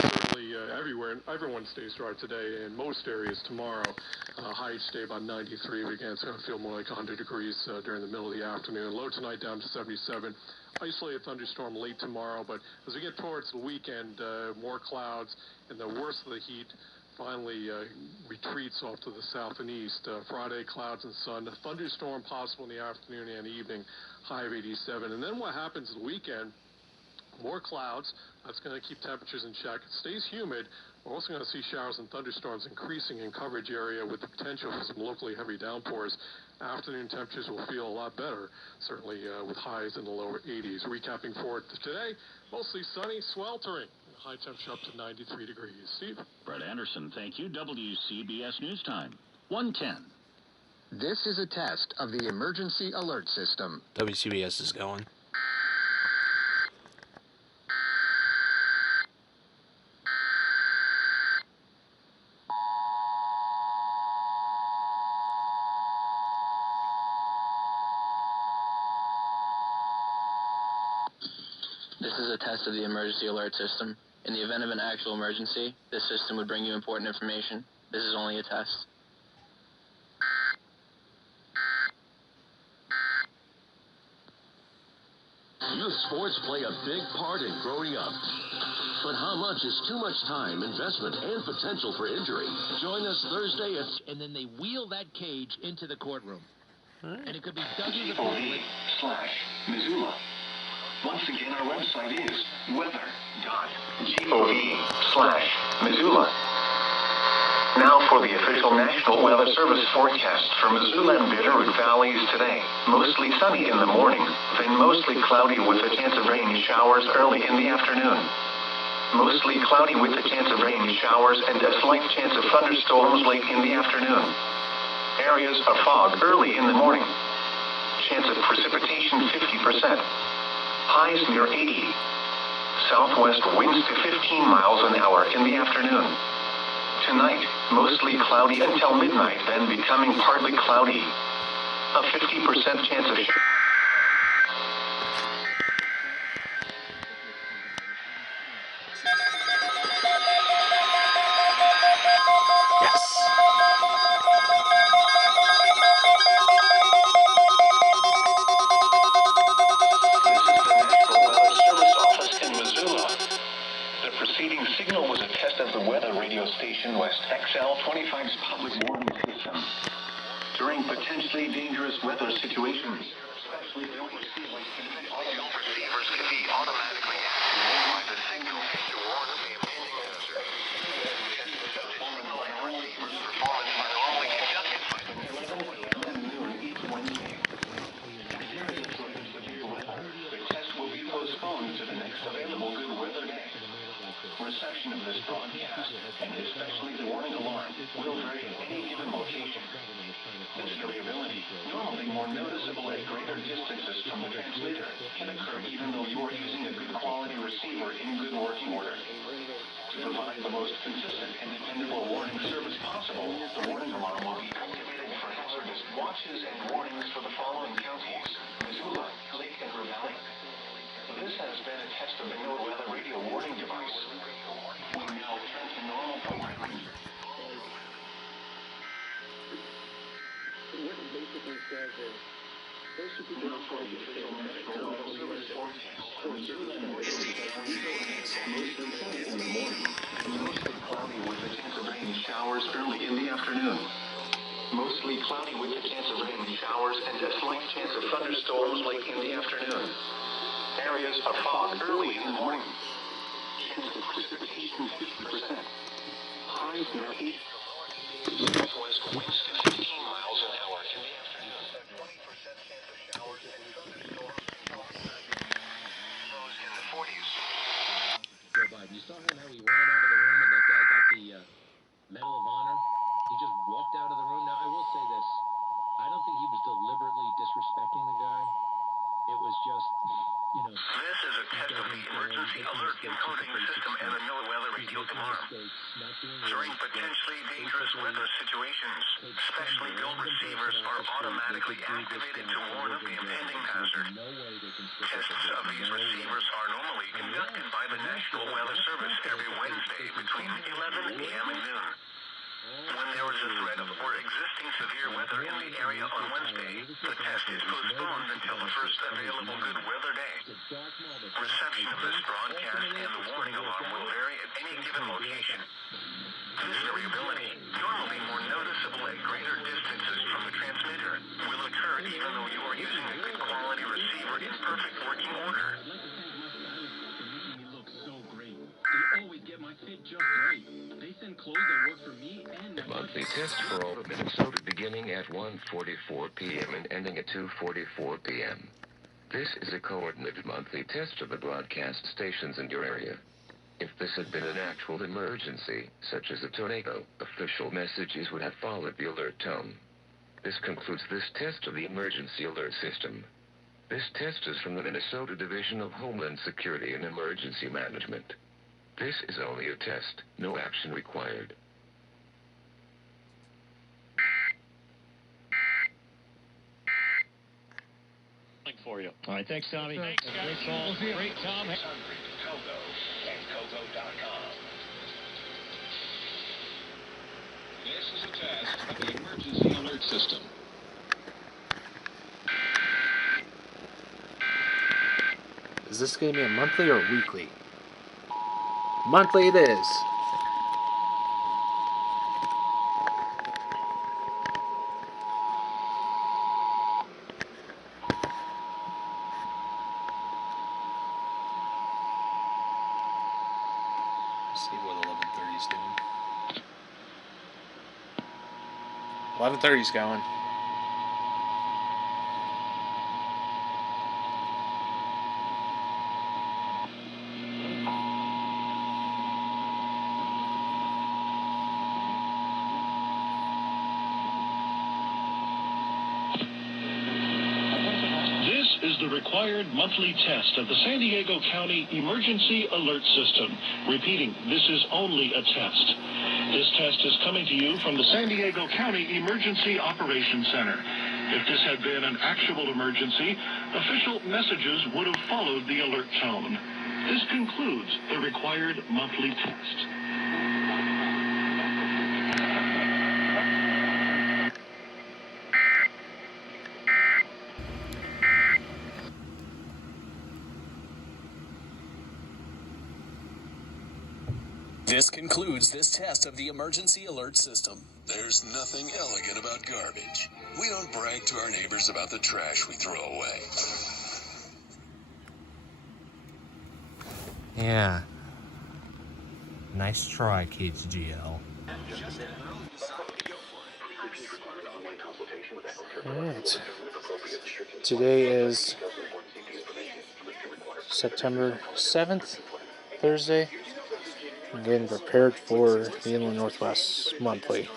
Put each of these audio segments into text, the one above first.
Certainly everywhere, everyone stays dry today in most areas tomorrow. High stay about 93. Again, it's going to feel more like 100 degrees during the middle of the afternoon. Low tonight down to 77. Isolated thunderstorm late tomorrow, but as we get towards the weekend, more clouds and the worst of the heat finally retreats off to the south and east. Friday, clouds and sun. A thunderstorm possible in the afternoon and evening, high of 87. And then what happens the weekend? More clouds. That's going to keep temperatures in check. It stays humid. We're also going to see showers and thunderstorms increasing in coverage area with the potential for some locally heavy downpours. Afternoon temperatures will feel a lot better, certainly with highs in the lower 80s. Recapping for today, mostly sunny, sweltering. High temperature up to 93 degrees. Steve? Brett Anderson, thank you. WCBS News Time, 1:10. This is a test of the emergency alert system. WCBS is going. This is a test of the emergency alert system. In the event of an actual emergency, this system would bring you important information. This is only a test. Youth sports play a big part in growing up. But how much is too much time, investment, and potential for injury? Join us Thursday at... And then they wheel that cage into the courtroom. And it could be dozens of GOV/Missoula. Once again, our website is weather.gov/Missoula. Now for the official National Weather Service forecast for Missoula and Bitterroot Valleys today. Mostly sunny in the morning, then mostly cloudy with a chance of rain showers early in the afternoon. Mostly cloudy with a chance of rain showers and a slight chance of thunderstorms late in the afternoon. Areas of fog early in the morning. Chance of precipitation 50%. Highs near 80. Southwest winds to 15 miles an hour in the afternoon. Tonight, mostly cloudy until midnight, then becoming partly cloudy. A 50% chance of signal was a test of the weather radio station West XL 25's public warning system. During potentially dangerous weather situations, especially the receivers can be automatically activated by the signal to warn of the impending hazard. Performance are normally conducted by the 11 a.m. and noon each Wednesday. The test will be postponed to the next available good weather day. Reception of this broadcast, and especially the warning alarm, will vary at any given location. This variability, normally more noticeable at greater distances from the transmitter, can occur even though you are using a good quality receiver in good working order. To provide the most consistent and dependable warning service possible, the warning alarm will be activated for hazardous watches and warnings for the following counties: Missoula, Lake Edward Valley. This has been a test of the NOAA weather radio warning device. We now turn to normal programming. What it basically says is, those who people for the official National Weather Service forecast for Missoula and mostly sunny in the morning, and mostly cloudy with a chance of rain showers early in the afternoon. Mostly cloudy with a chance of rain showers and a slight chance of thunderstorms late in the afternoon. Areas of fog early in the morning. Chance of precipitation 50%. Highs near 80. Southwest winds to 15 miles an hour in the afternoon. 20% chance of showers and thunderstorms. Lows in the 40s. Joe Biden. You saw him how he ran out of the room and that guy got the Medal of Honor? He just walked out of the room. Now, I will say this. I don't think he was deliberately disrespecting the guy. It was just... You know, this is a test of the emergency alert encoding system and the NOAA weather ideal tomorrow. During potentially dangerous weather situations, specially built receivers are automatically activated to warn of the impending hazard. Tests of these receivers are normally conducted by the National Weather Service every Wednesday between 11 a.m. and noon. When there is a threat of or existing severe weather in the area on Wednesday, the test is postponed until the first available good weather day. Reception of this broadcast and the warning alarm will vary at any given location. This variability, normally more noticeable at greater distances from the transmitter, will occur even though you are using a good quality receiver in perfect working order. They always get my fit just right. They send clothes that work for me and my Monthly test for all of Minnesota beginning at 1:44 p.m. and ending at 2:44 p.m. This is a coordinated monthly test of the broadcast stations in your area. If this had been an actual emergency, such as a tornado, official messages would have followed the alert tone. This concludes this test of the emergency alert system. This test is from the Minnesota Division of Homeland Security and Emergency Management. This is only a test, no action required. For you. All right, thanks, Tommy. Thanks, guys. Great call. Great, Tom. Coco and Coco.com. This is a test of the emergency alert system. Is this going to be a monthly or weekly? Monthly it is. Let's see what 11:30 is doing. 11:30 is going. Is the required monthly test of the San Diego County Emergency Alert System. Repeating, this is only a test. This test is coming to you from the San Diego County Emergency Operations Center. If this had been an actual emergency, official messages would have followed the alert tone. This concludes the required monthly test. This concludes this test of the emergency alert system. There's nothing elegant about garbage. We don't brag to our neighbors about the trash we throw away. Yeah. Nice try, KGL. Alright. Today is September 7th, Thursday. I'm getting prepared for the Inland Northwest Monthly.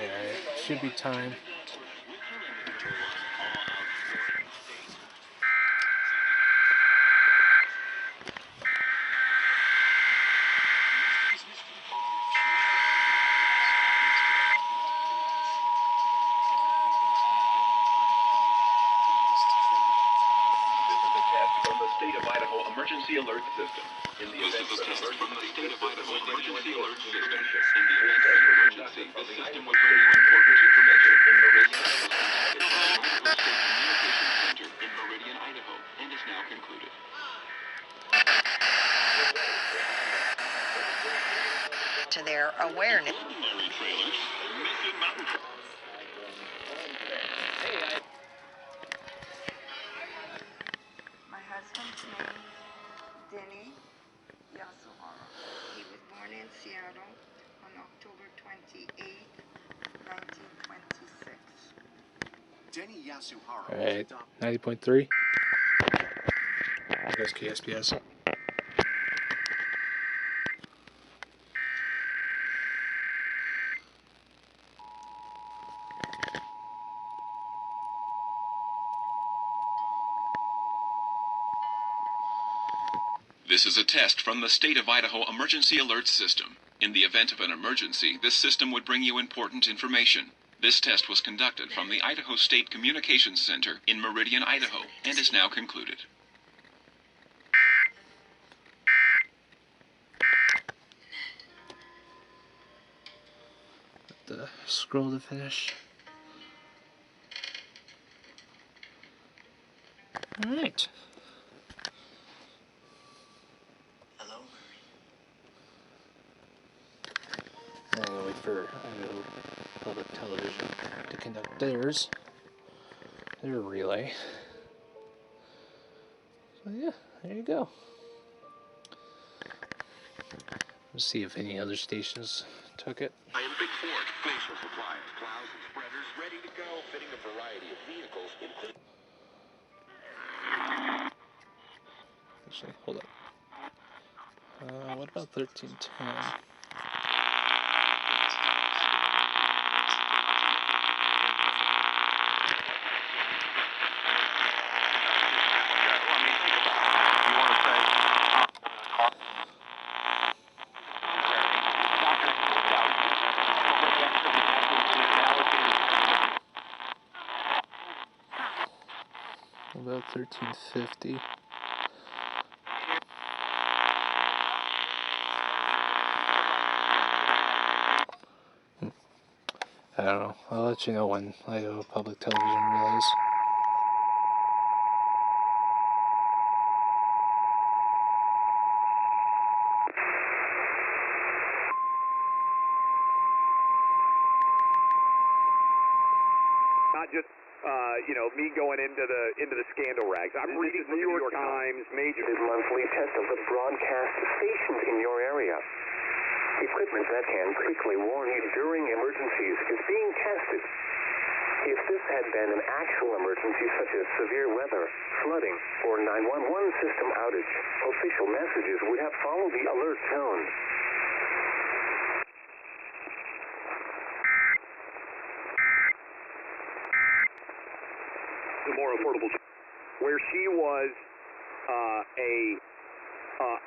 Yeah, it should be time. Emergency alert system. In the event of an emergency, from the state of Idaho emergency alert system. In the event of an emergency, this system will bring you important information in Meridian, Medical State Communications Center in Meridian, Idaho, and is now concluded. To their Ordinary trailers. Missing mountain. My husband's name is Denny Yasuhara. He was born in Seattle on October 28th, 1926. Denny Yasuhara. All right, 90.3. That's KSPS. This is a test from the State of Idaho Emergency Alert System. In the event of an emergency, this system would bring you important information. This test was conducted from the Idaho State Communications Center in Meridian, Idaho, and is now concluded. The scroll to finish. All right. Hello, I'm gonna wait for Idaho Public Television to conduct their relay. So yeah, there you go. Let's see if any other stations took it. I am Big Ford. Glacial supplies, plows and spreaders ready to go, fitting a variety of vehicles, including... Actually, hold up. What about 1310? About 1350. I don't know. I'll let you know when Idaho Public Television relays. Not just me going into the scandal rags. I'm reading the New York Times, major monthly test of the broadcast stations in your area. Equipment that can quickly warn you during emergencies is being tested. If this had been an actual emergency such as severe weather, flooding, or 911 system outage, official messages would have followed the alert tone. the more affordable, where she was a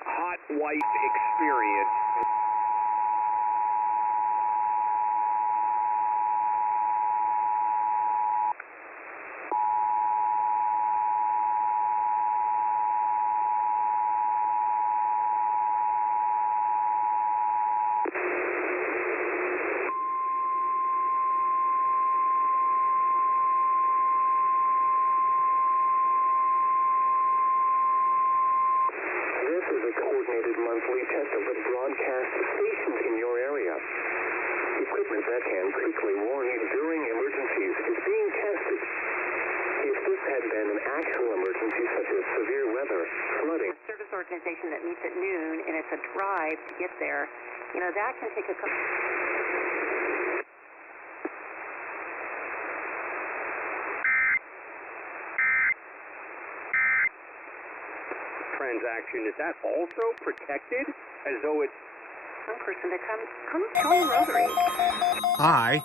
hot wife experience. Monthly test of the broadcast stations in your area. Equipment that can quickly warn you during emergencies is being tested. If this had been an actual emergency such as severe weather, flooding... A service organization that meets at noon and it's a drive to get there, that can take a couple... transaction, is that also protected as though it's some person to come join Rotary? Hi.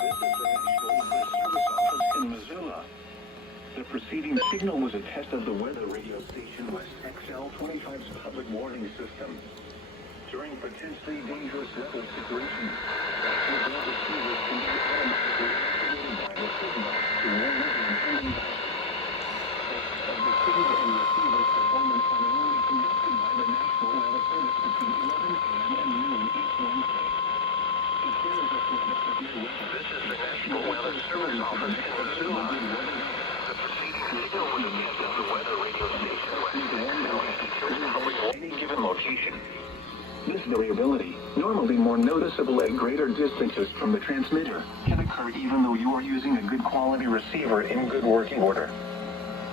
This is the National Weather Service Office in Missoula. The preceding signal was a test of the weather radio station West XL25's public warning system. During potentially dangerous weather situations, national weather receivers can be automatically activated by the signal to warn of the impending disaster. Of the signal and receiver's performance are normally conducted by the National Weather Service between 11 a.m. and noon each Wednesday. If there is a threat of severe weather, this is the National Weather Service Office in Missoula. The preceding signal was a test of the weather radio station West XL25 public at any given location. This variability, normally more noticeable at greater distances from the transmitter, can occur even though you are using a good quality receiver in good working order.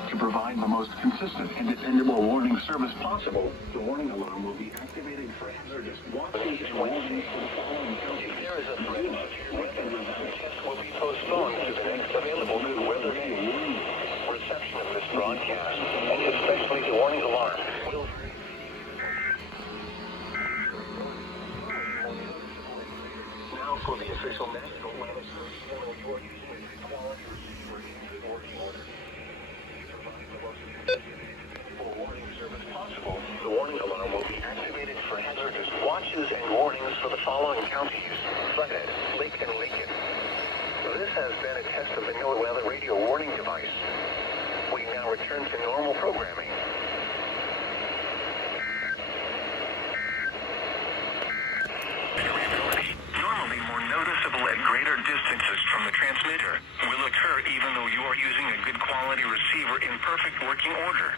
To provide the most consistent and dependable warning service possible, the warning alarm will be activated for hazardous watches and warnings for the following counties. If there is a threat, the test will be postponed to the next available good weather day. Reception of this broadcast, and especially the warning alarm, will... Now for the official National Weather Service portal, you are using a good quality receiver in good working order. For warning service possible, the warning alarm will be activated for hazardous watches and warnings for the following counties: Flathead, Lake and Lincoln. This has been a test of the NOAA weather radio warning device. We now return to normal programming. Variability, normally more noticeable at greater distances from the transmitter, will occur even though you are using a good quality receiver in perfect working order.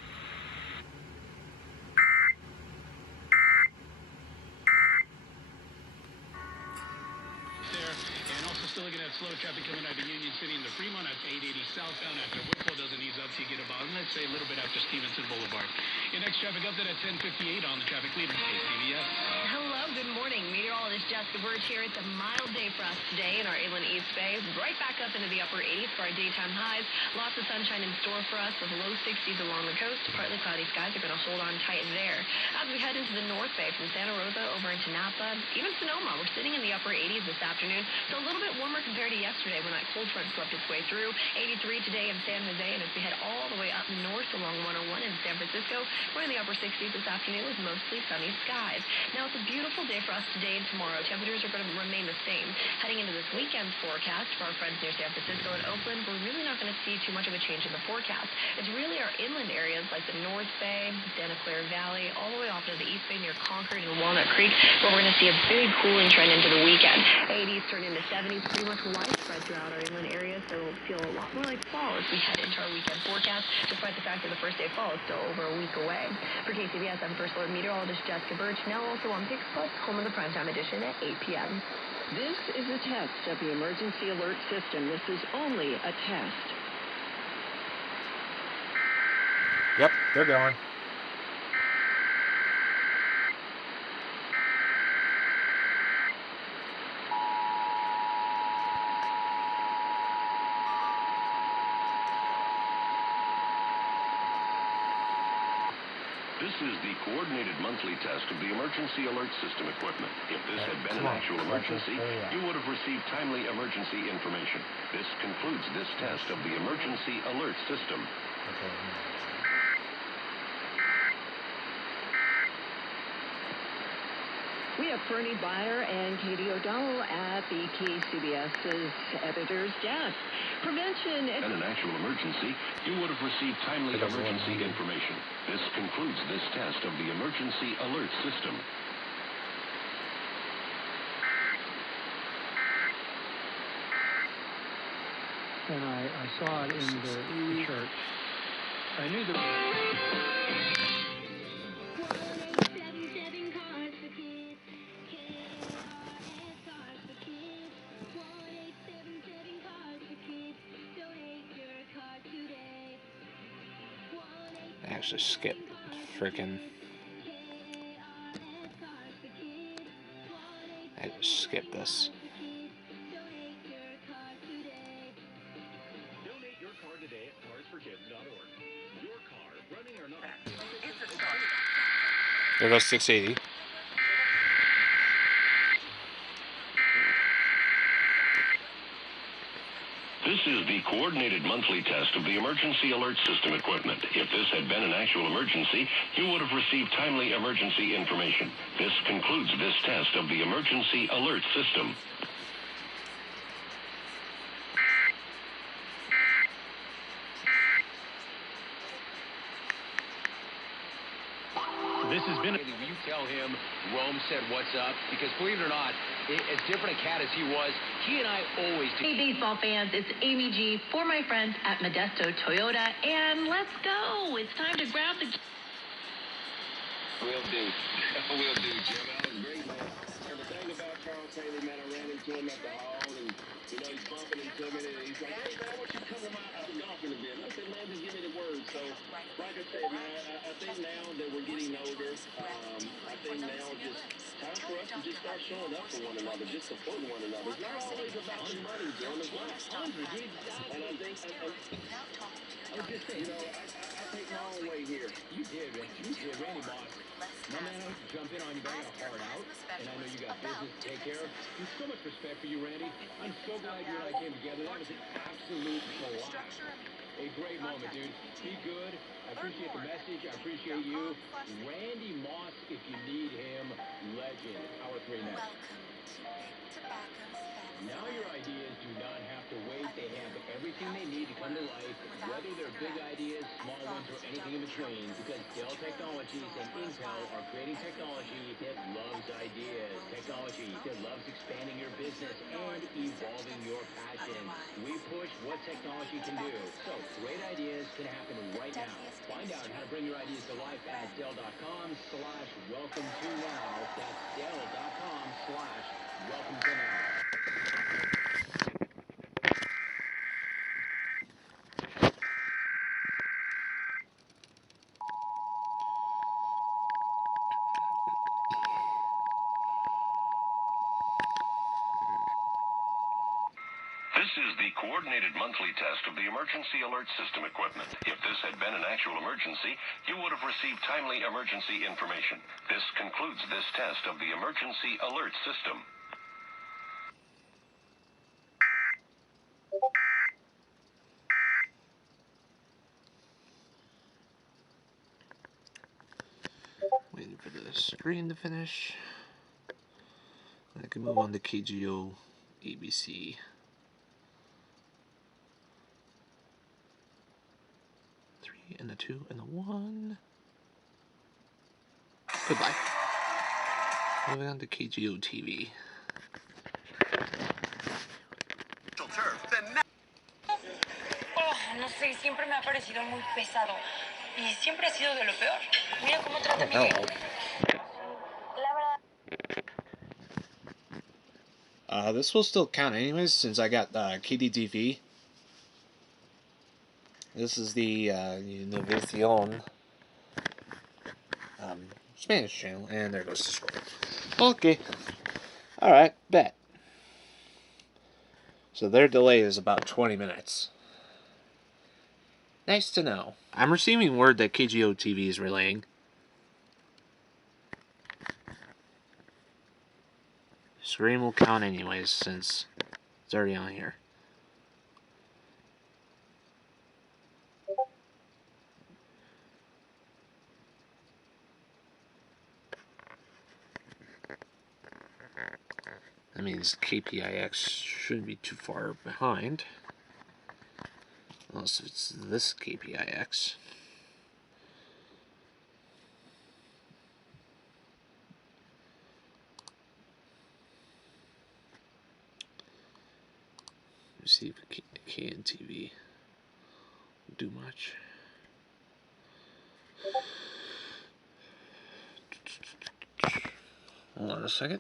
Still looking at slow traffic coming out of Union City into Fremont at 880 southbound after Whipple doesn't ease up, so you get about, let's say, a little bit after Stevenson Boulevard. Your next traffic update at 10:58 on the traffic leader, KCBS. Hello, good morning. Meteorologist Jessica Birch here. It's a mild day for us today in our inland East Bay. Right back up into the upper 80s for our daytime highs. Lots of sunshine in store for us with low 60s along the coast. Partly cloudy skies are going to hold on tight there. As we head into the North Bay from Santa Rosa over into Napa, even Sonoma, we're sitting in the upper 80s this afternoon. So a little bit warmer compared to yesterday when that cold front swept its way through. 83 today in San Jose, and as we head all the way up north along 101 in San Francisco, we're in the upper 60s this afternoon with mostly sunny skies. Now, it's a beautiful day for us today and tomorrow. Temperatures are going to remain the same. Heading into this weekend's forecast for our friends near San Francisco and Oakland, we're really not going to see too much of a change in the forecast. It's really our inland areas like the North Bay, Santa Clara Valley, all the way off to the East Bay near Concord and Walnut Creek, where we're going to see a big cooling trend into the weekend. 80s turn into 70s, pretty much widespread throughout our inland area, so it'll feel a lot more like fall as we head into our weekend forecast, despite the fact that the first day of fall is still over a week away. For KCBS, I'm First Alert Meteorologist Jessica Birch, now also on Pix Plus, home of the primetime edition at 8 p.m. This is a test of the emergency alert system. This is only a test. Yep, they're going. This is the coordinated monthly test of the emergency alert system equipment. If this had been an actual emergency, you would have received timely emergency information. This concludes this test of the emergency alert system. We have Fernie Byer and Katie O'Donnell at the KCBS's editor's desk. Prevention In an actual emergency, you would have received timely emergency information. This concludes this test of the emergency alert system. And I saw it in the church. I knew that. Actually skip freaking. I just skip this. Donate your car today at carsforkids.org. Your car, running or not. There goes 680. This is the coordinated monthly test of the emergency alert system equipment. If this had been an actual emergency, you would have received timely emergency information. This concludes this test of the emergency alert system. This has been... Will you tell him Rome said what's up? Because believe it or not, as different a cat as he was, he and I always... Hey, baseball fans, it's Amy G for my friends at Modesto Toyota, and let's go. It's time to grab the... Will do. Will do, Jim. That was great, man. And the thing about Charles Haley, man, I ran into him at the hall, and, you know, he's bumping into me, and he's like, hey, man, what you come to my golfing event? I said, man, just give me the word. So, like I said, man, I think now that we're getting older, I think now it's just time for us to just start showing up for one another, just supporting one another. It's not always about the money, Jim. It's not. And I think, I was just saying, you know, I take my own way here. You did, Rich. You did. Randy Moss. My man, I hate to jump in on you, but I got a hard out, and I know you got business to take care of. And so much respect for you, Randy. I'm so glad you and I came together. That was an absolute blast. A great moment, dude. Be good. I appreciate the message. I appreciate you. Randy Moss, if you need him, legend. Hour 3 next. Now your ideas do not have to wait. They have everything they need to come to life, whether they're big ideas, small ones, or anything in between, because Dell Technologies and Intel are creating technology that loves ideas, technology that loves expanding your business and evolving your passions. We push what technology can do. So great ideas can happen right now. Find out how to bring your ideas to life at Dell.com/welcome-to-now. That's Dell.com/welcome-to-now. This is the coordinated monthly test of the emergency alert system equipment. If this had been an actual emergency, you would have received timely emergency information. This concludes this test of the emergency alert system. Waiting for the screen to finish. I can move on to KGO ABC. And a 2 and a 1. Goodbye. Moving on to KGO TV. Oh, no sé, siempre me ha parecido muy pesado. Y siempre ha sido de lo peor. Mira cómo trata a Miguel. La verdad. This will still count anyways, since I got KDTV. This is the Univision Spanish channel, and there goes the scroll. Okay. Alright, bet. So their delay is about 20 minutes. Nice to know. I'm receiving word that KGO TV is relaying. Screen will count anyways, since it's already on here. That means KPIX shouldn't be too far behind. Unless it's this KPIX. Let's see if KNTV will do much. Hold on a second.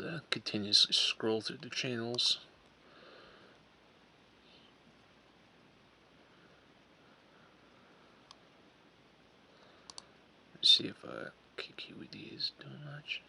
I'll continuously scroll through the channels. Let's see if KQED is doing much.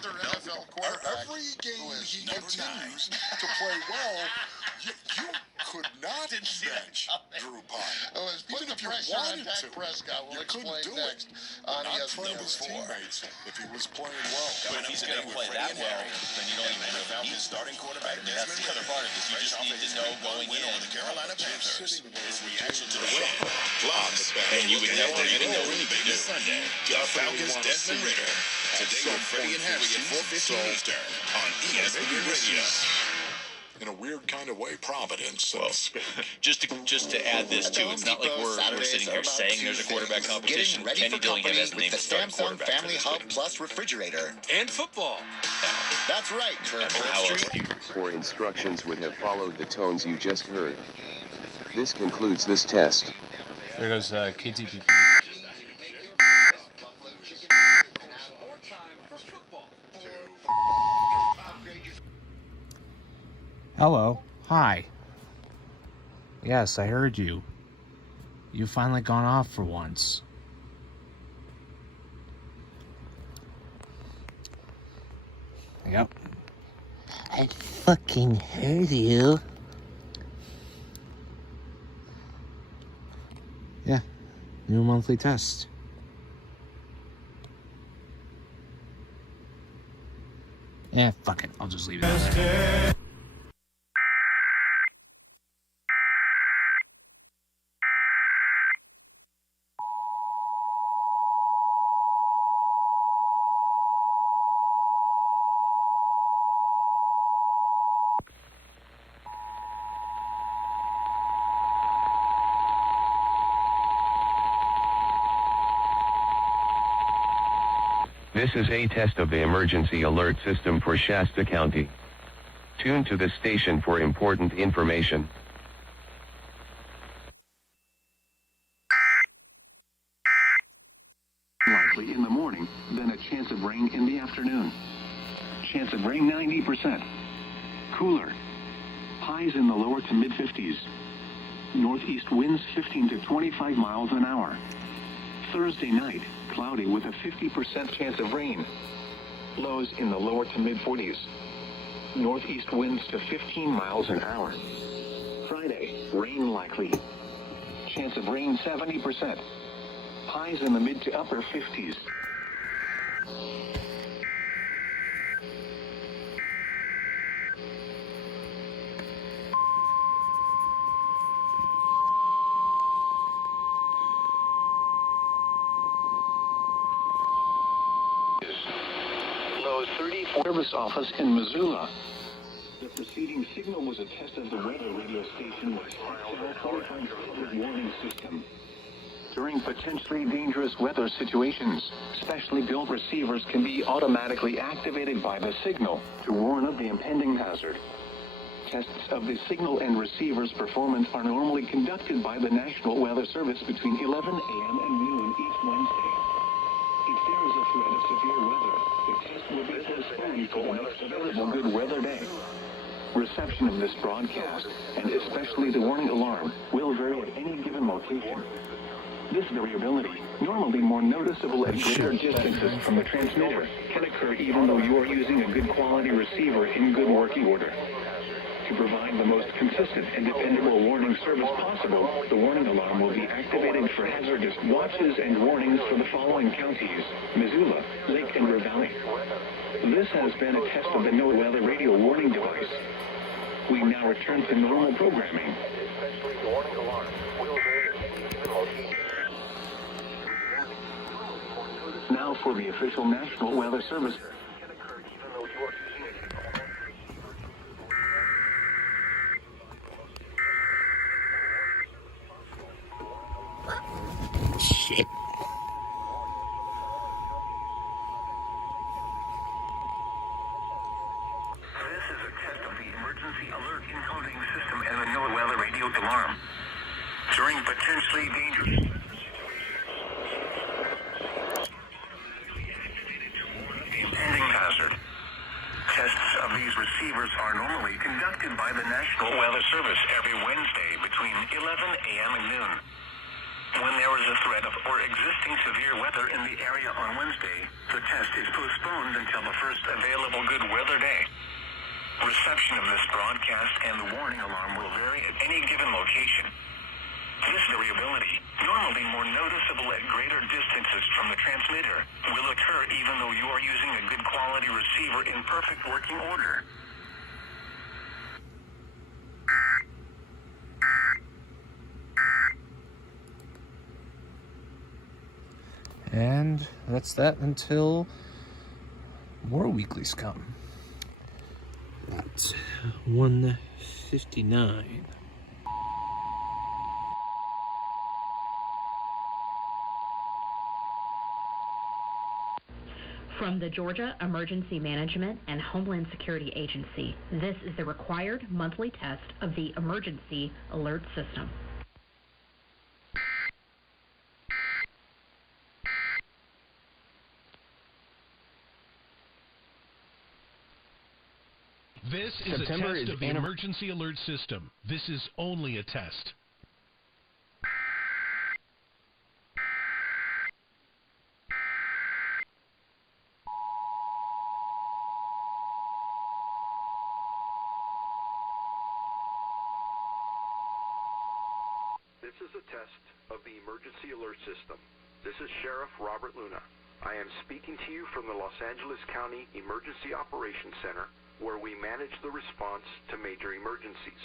other NFL quarterback. Every game he continues to play well, you could not bench Drew Pine. Oh, it's putting the pressure on Dak Prescott. We'll explain next on EAS number 4. Teammates if he was playing well. But if he's going to play that well, then you don't even really need starting quarterback. I mean, that's the other part of this. You just need to know going in the Carolina Panthers. His reaction to the win. Plus, and you would never even know when you get this Sunday. The Falcons' Desmond Ritter. Today with Freddie and Harry at 4:15 Eastern on ESPN Radio. In a weird kind of way, Providence, so to speak. Just to add this too, it's not like we're sitting here saying there's a quarterback competition. Kenny Dillingham has the name of starting quarterback. Family Hub Plus refrigerator. And football. That's right. For instructions would have followed the tones you just heard. This concludes this test. There goes KTP. Hello. Hi. Yes, I heard you. You finally gone off for once. Yep. I fucking heard you. Yeah. New monthly test. Yeah, fuck it. I'll just leave it there. This is a test of the emergency alert system for Shasta County. Tune to the station for important information. Likely in the morning, then a chance of rain in the afternoon. Chance of rain 90%. Cooler. Highs in the lower to mid-50s. Northeast winds 15 to 25 miles an hour. Thursday night, cloudy with a 50% chance of rain. Lows in the lower to mid-40s. Northeast winds to 15 miles an hour. Friday, rain likely. Chance of rain 70%. Highs in the mid to upper 50s. Low 34 service office in Missoula. The preceding signal was a test of the weather radio station with warning system. During potentially dangerous weather situations, specially built receivers can be automatically activated by the signal to warn of the impending hazard. Tests of the signal and receiver's performance are normally conducted by the National Weather Service between 11 a.m. and noon each Wednesday. If there is a threat of severe weather, the test will be postponed to the next available good weather day. Reception of this broadcast, and especially the warning alarm, will vary at any given location. This variability, normally more noticeable at greater distances from the transmitter, can occur even though you are using a good quality receiver in good working order. To provide the most consistent and dependable warning service possible, the warning alarm will be activated for hazardous watches and warnings for the following counties: Missoula, Lake and Ravalli. This has been a test of the No Weather radio warning device. We now return to normal programming. Now for the official National Weather Service. Shit. This is a test of the emergency alert encoding system and the No Weather radio alarm. During potentially dangerous impending hazard. Tests of these receivers are normally conducted by the National Weather Service every Wednesday between 11 a.m. and noon. When there is a threat of or existing severe weather in the area on Wednesday, the test is postponed until the first available good weather day. Reception of this broadcast and the warning alarm will vary at any given location. This variability, normally more noticeable at greater distances from the transmitter, will occur even though you are using a good quality receiver in perfect working order. And that's that until more weeklies come. That's 1:59. From the Georgia Emergency Management and Homeland Security Agency, this is the required monthly test of the Emergency Alert System. This is September a test is of the Emergency Alert System. This is only a test. This is a test of the Emergency Alert System. This is Sheriff Robert Luna. I am speaking to you from the Los Angeles County Emergency Operations Center, where we manage the response to major emergencies.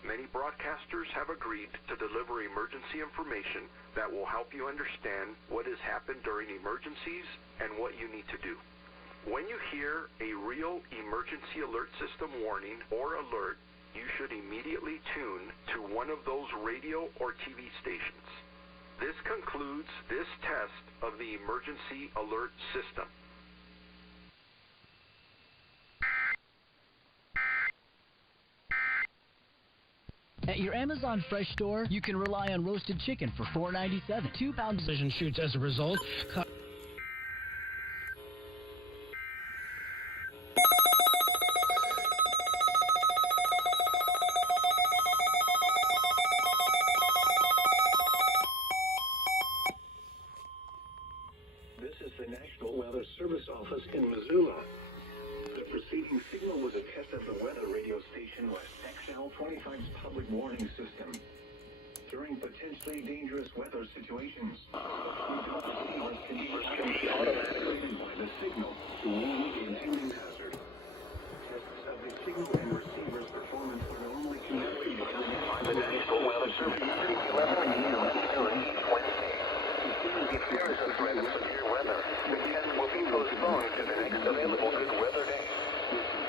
Many broadcasters have agreed to deliver emergency information that will help you understand what has happened during emergencies and what you need to do. When you hear a real emergency alert system warning or alert, you should immediately tune to one of those radio or TV stations. This concludes this test of the Emergency Alert System. At your Amazon Fresh store, you can rely on roasted chicken for $4.97. 2 pound decision shoots as a result. This is the National Weather Service Office in Missoula. The preceding signal was a test of the weather radio station West XL 25's public warning system. During potentially dangerous weather situations, receivers can be automatically by the signal to warn the impending hazard. Tests of the signal and receiver's performance are normally conducted by the National Weather Service at 11 a.m. Wednesday. As soon as the appearance of threat of severe weather, the test will be postponed to the next available good weather day.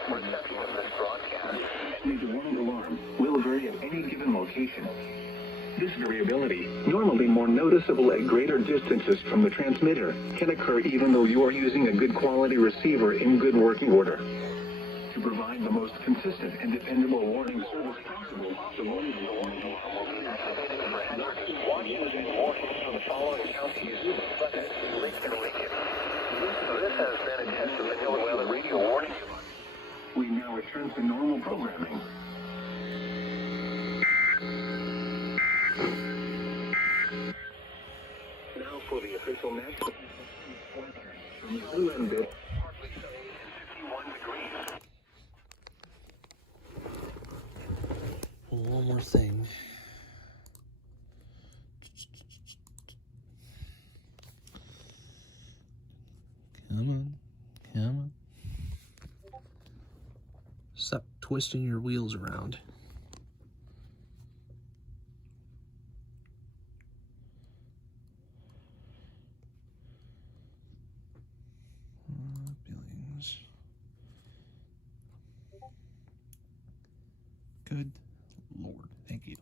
Reception of this broadcast and the warning alarm will vary at any given location. This variability, normally more noticeable at greater distances from the transmitter, can occur even though you are using a good quality receiver in good working order. To provide the most consistent and dependable warning service possible, the warning alarm will be activated for hazardous watches and warnings from the following counties: Buckeye, Lake, and Lincoln. This has been a test of the NOAA Weather Radio Warning. We now return to normal programming. Now for the official national forecast from Missoula and Bit. Partly sunny and 51 degrees. One more thing. Come on. Come on. Stop twisting your wheels around. Billings. Good Lord. Thank you.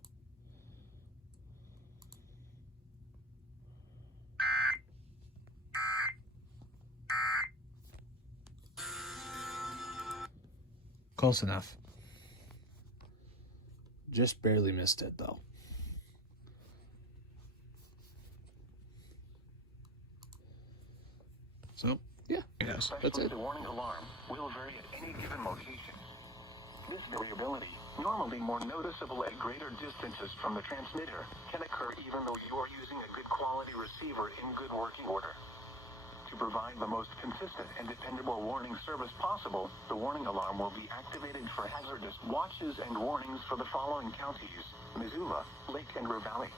Close enough. Just barely missed it, though. So, yeah, I guess that's it. The warning alarm will vary at any given location. This variability, normally more noticeable at greater distances from the transmitter, can occur even though you are using a good receiver in good working order. To provide the most consistent and dependable warning service possible, the warning alarm will be activated for hazardous watches and warnings for the following counties: Missoula, Lake and Ravalli.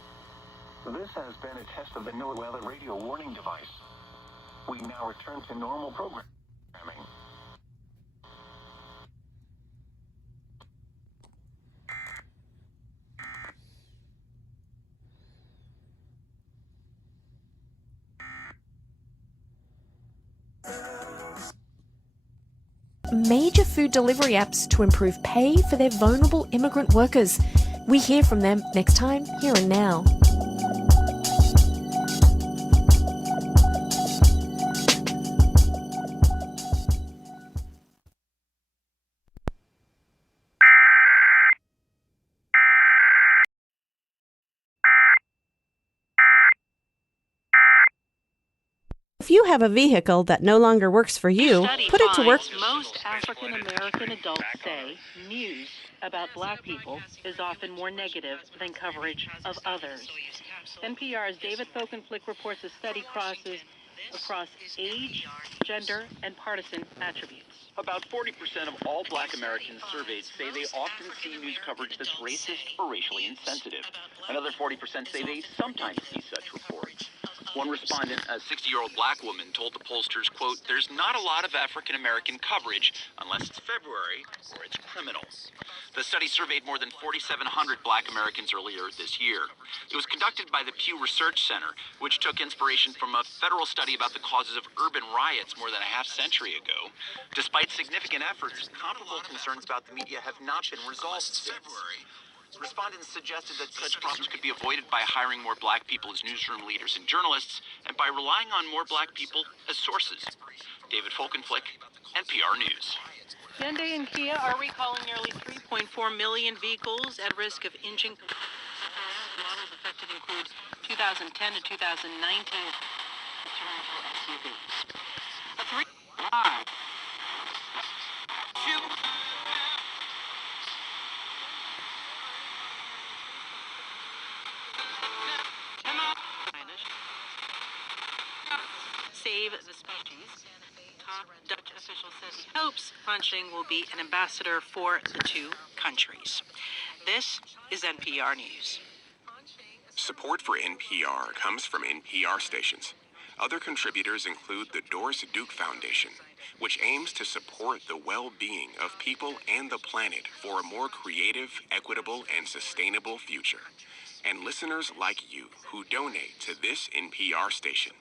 This has been a test of the NOAA weather radio warning device. We now return to normal programming. Major food delivery apps to improve pay for their vulnerable immigrant workers. We hear from them next time, here and now. If you have a vehicle that no longer works for you, put it to work. Most African American adults say news about black people is often more negative than coverage of others. NPR's David Folkenflik reports a study crosses across age, gender, and partisan attributes. About 40% of all black Americans surveyed say they often see news coverage that's racist or racially insensitive. Another 40% say they sometimes see such reports. One respondent, a 60-year-old black woman, told the pollsters, quote, "There's not a lot of African-American coverage unless it's February or it's criminal." The study surveyed more than 4,700 black Americans earlier this year. It was conducted by the Pew Research Center, which took inspiration from a federal study about the causes of urban riots more than a half-century ago. Despite significant efforts, comparable concerns about the media have not been resolved since. Respondents suggested that such problems could be avoided by hiring more black people as newsroom leaders and journalists, and by relying on more black people as sources. David Folkenflik, NPR News. Hyundai and Kia are recalling nearly 3.4 million vehicles at risk of engine. Models affected include 2010 to 2019 SUVs. Save the species. Top Dutch official says he hopes Punching will be an ambassador for the two countries. This is NPR News. Support for NPR comes from NPR stations. Other contributors include the Doris Duke Foundation, which aims to support the well-being of people and the planet for a more creative, equitable, and sustainable future. And listeners like you who donate to this NPR station.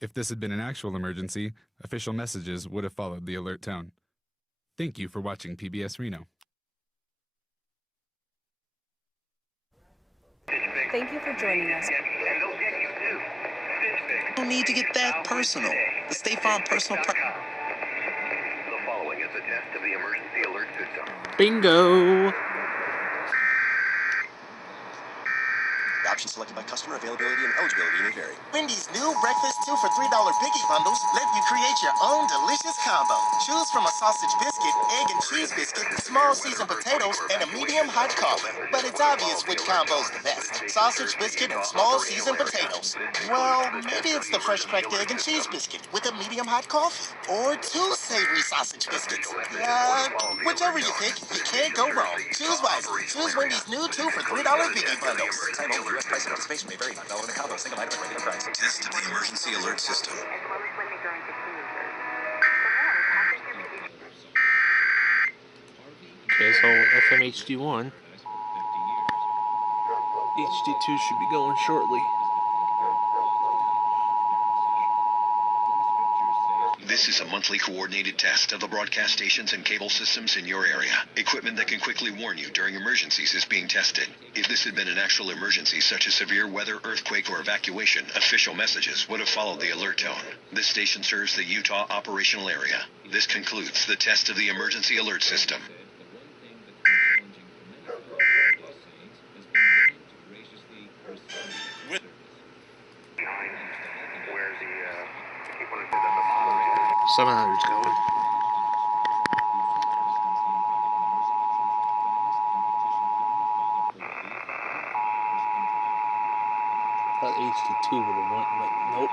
If this had been an actual emergency, official messages would have followed the alert tone. Thank you for watching PBS Reno. Thank you for joining us. No need to get that personal. The State Farm personal. The following is a test of the emergency alert system. Bingo. Options selected by customer. Availability and eligibility may vary. Wendy's new breakfast 2 for $3 Biggie bundles let you create your own delicious combo. Choose from a sausage biscuit, egg and cheese biscuit, small seasoned potatoes, and a medium hot coffee. But it's obvious which combo's the best. Sausage biscuit and small seasoned potatoes. Well, maybe it's the fresh cracked egg and cheese biscuit with a medium hot coffee. Or 2 savory sausage biscuits. Whichever you pick, you can't go wrong. Choose wisely. Choose Wendy's new 2 for $3 Biggie bundles. Time only. U.S. price and participation may vary by relevant combo. Single item at regular price. Test of the emergency alert system. Okay, so FMHD1. HD2 should be going shortly. This is a monthly coordinated test of the broadcast stations and cable systems in your area. Equipment that can quickly warn you during emergencies is being tested. If this had been an actual emergency, such as severe weather, earthquake, or evacuation, official messages would have followed the alert tone. This station serves the Utah operational area. This concludes the test of the emergency alert system. $700's going. Thought HD2 would have went, but nope.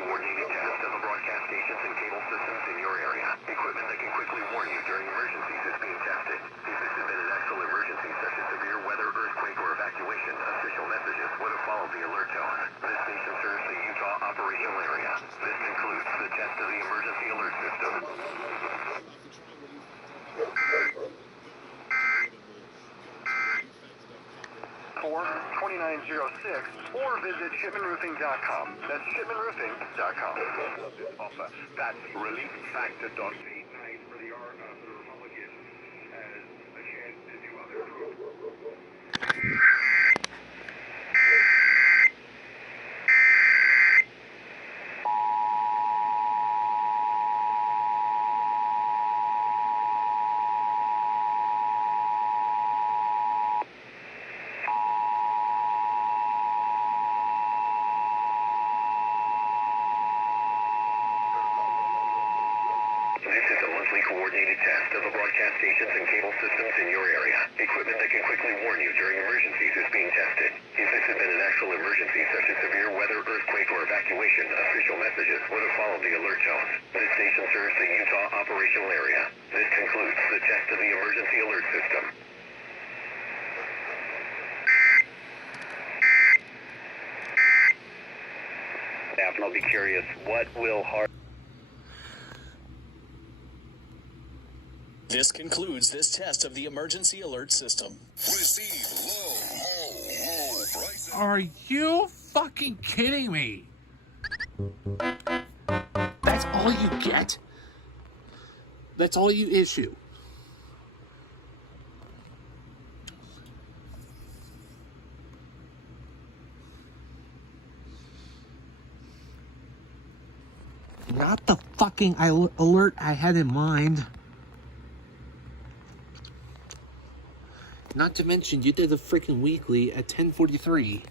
Coordinated test of the broadcast stations and cable systems in your area. Equipment that can quickly warn you during emergencies is being tested. If this had been an actual emergency, such as severe weather, earthquake, or evacuation, official messages would have followed the alert tone. This station serves the Utah operational area. This concludes the test of the emergency alert system. For 2906 or visit shipmanroofing.com. That's shipmanroofing.com. That's relieffactor.com. For the Republican has a chance to do other. Coordinated test of the broadcast stations and cable systems in your area. Equipment that can quickly warn you during emergencies is being tested. If this had been an actual emergency, such as severe weather, earthquake, or evacuation, official messages would have followed the alert tone. This station serves the Utah operational area. This concludes the test of the emergency alert system. And I'll be curious, what will This concludes this test of the emergency alert system. Receive low prices. Are you fucking kidding me? That's all you get? That's all you issue? Not the fucking alert I had in mind. Not to mention, you did the freaking weekly at 10:43.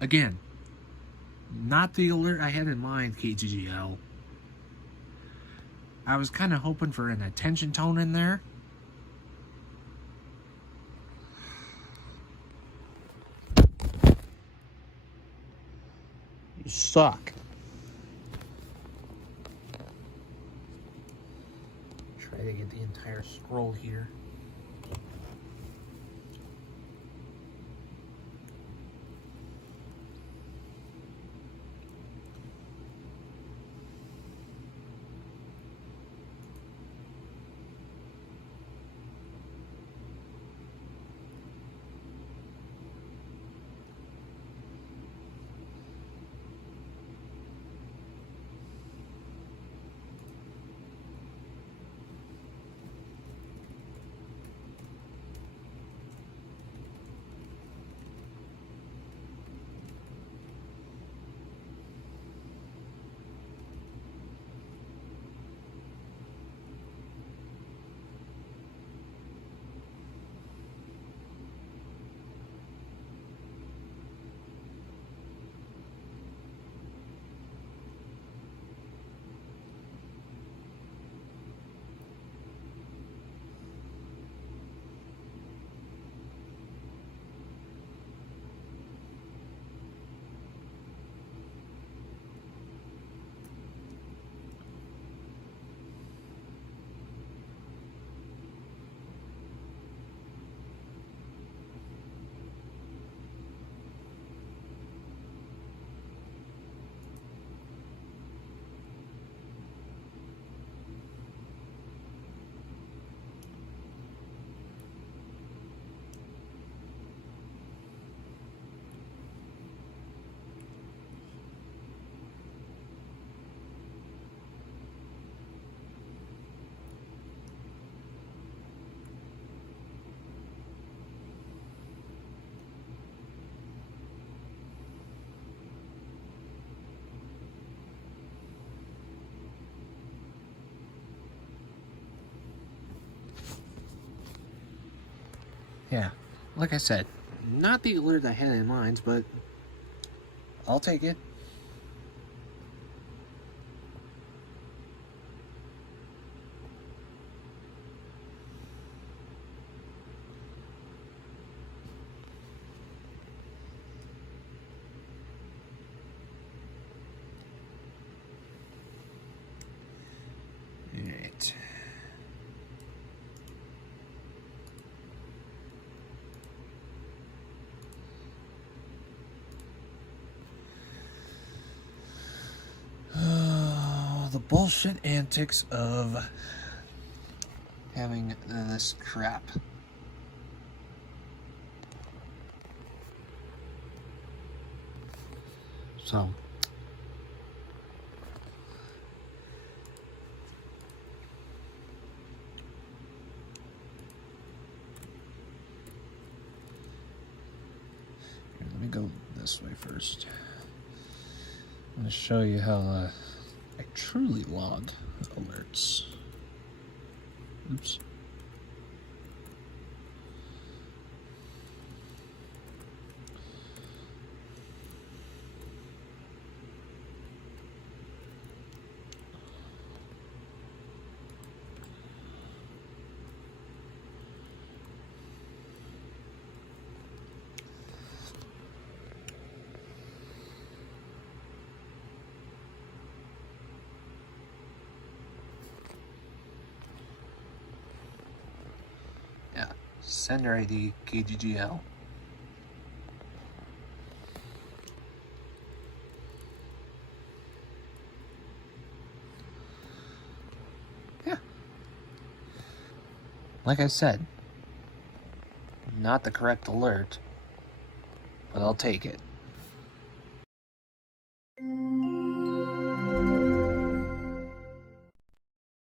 Again, not the alert I had in mind, KGGL. I was kind of hoping for an attention tone in there. You suck. Try to get the entire scroll here. Yeah, like I said, not the alert I had in mind, but I'll take it. Alright. The bullshit antics of having this crap. So, here, let me go this way first. I'm going to show you how I truly log alerts. Oops. Yeah, sender ID KGGL. Yeah. Like I said, not the correct alert, but I'll take it.